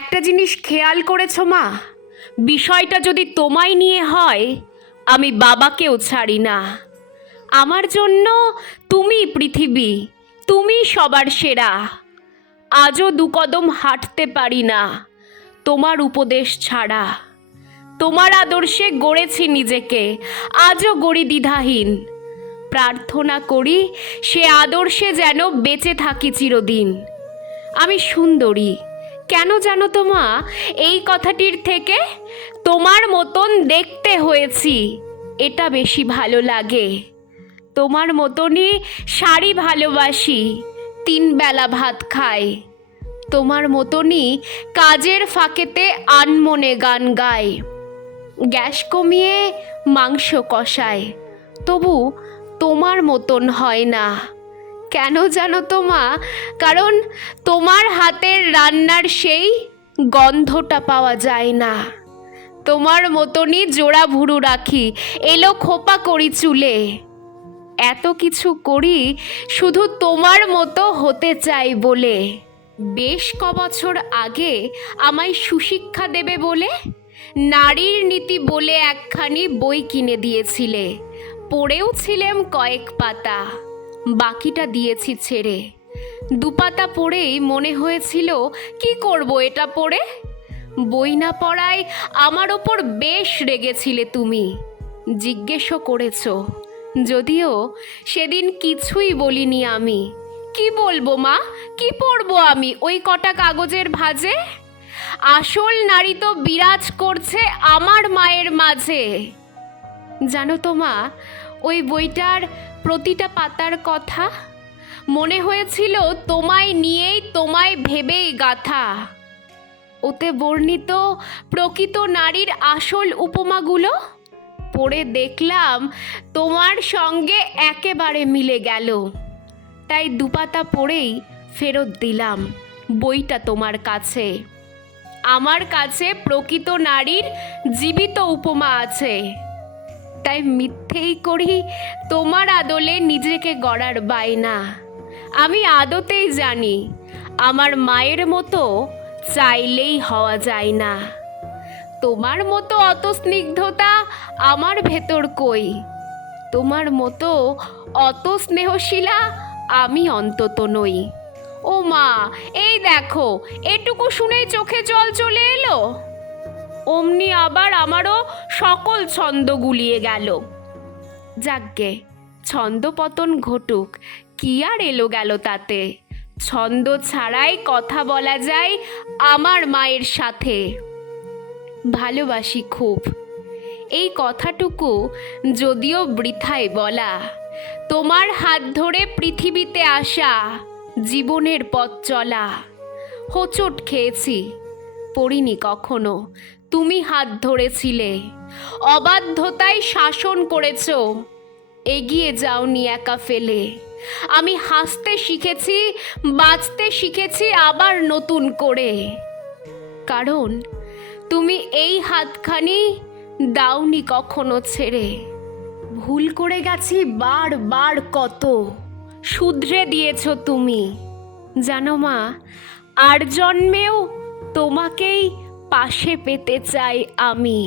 একটা জিনিস খেয়াল করেছ মা? বিষয়টা যদি তোমায় নিয়ে হয়, আমি বাবাকেও ছাড়ি না। আমার জন্য তুমি পৃথিবী, তুমি সবার সেরা। আজও দু কদম হাঁটতে পারি না, তোমার উপদেশ ছাড়া। তোমার আদর্শে গড়েছি নিজেকে, আজও গড়ি দ্বিধাহীন প্রার্থনা করি সে আদর্শে যেন বেঁচে থাকি চিরদিন। আমি সুন্দরী। কেন জানো তো মা? এই কথাটির থেকে তোমার মতন দেখতে হয়েছি। এটা বেশি ভালো লাগে। তোমার মতনই শাড়ি ভালোবাসি। তিন বেলা ভাত খাই। তোমার মতনই কাজের ফাঁকেতে আনমনে গান গায় গ্যাস কমিয়ে মাংস কষায় তবু তোমার মতন হয় না। কেন জানো তো মা? কারণ তোমার হাতের রান্নার সেই গন্ধটা পাওয়া যায় না। তোমার মতনই জোড়া ভুরু রাখি, এলো খোপা করি চুলে। এত কিছু করি শুধু তোমার মতো হতে চাই বলে। বেশ ক বছর আগে আমায় সুশিক্ষা দেবে বলে, নারীর নীতি বলে একখানি বই কিনে দিয়েছিলে। পড়েও ছিলাম কয়েক পাতা। বাকিটা দিয়েছি ছেড়ে। দুপাতা পড়েই মনে হয়েছিল, কি করব এটা পড়ে? বই না পড়ায় আমার ওপর বেশ রেগেছিলে তুমি, জিজ্ঞেসও করেছ। যদিও সেদিন কিছুই বলিনি আমি। কি বলব মা? কি পড়ব আমি ওই কটা কাগজের ভাজে? আসল নারী তো বিরাজ করছে আমার মায়ের মাঝে। জানো তো মা ওই বইটার প্রতিটা পাতার কথা। মনে হয়েছিল, তোমায় নিয়েই, তোমায় ভেবেই গাথা। ওতে বর্ণিত প্রকৃত নারীর আসল উপমাগুলো? পড়ে দেখলাম, তোমার সঙ্গে একেবারে মিলে গেল। তাই দুপাতা পড়েই ফেরত দিলাম বইটা তোমার কাছে। আমার কাছে প্রকৃত নারীর জীবিত উপমা আছে। তাই মিথ্যেই করি, তোমার আদলে নিজেকে গড়ার বায়না। আমি আদতেই জানি, আমার মায়ের মতো চাইলেই হওয়া যায় না। তোমার মতো অত স্নিগ্ধতা আমার ভেতর কই? তোমার মতো অত স্নেহশীলা আমি অন্তত নই। ও মা, এই দেখো, এটুকু শুনেই চোখে জল অমনি আবার আমারও সকল ছন্দ গুলিয়ে গেল। যাকগে ছন্দপতন ঘটুক, কি আর এলো গেল তাতে? ছন্দ ছাড়াই কথা বলা যায় আমার মায়ের সাথে। ভালোবাসি খুব। এই কথাটুকু যদিও বৃথায় বলা, তোমার হাত ধরে পৃথিবীতে আসা, জীবনের পথ চলা। হোঁচট খেয়েছি। পড়িনি কখনো। তুমি হাত ধরেছিলে। অবাধ্যতায় শাসন করেছ। এগিয়ে যাওনি একা ফেলে। আমি হাসতে শিখেছি, বাঁচতে শিখেছি আবার নতুন করে। কারণ, তুমি এই হাতখানি দাওনি কখনো ছেড়ে। ভুল করে গেছি বার বার কত। শুধরে দিয়েছ তুমি। জানো মা, আর জন্মেও তোমাকেই পাশে পেতে চাই আমি।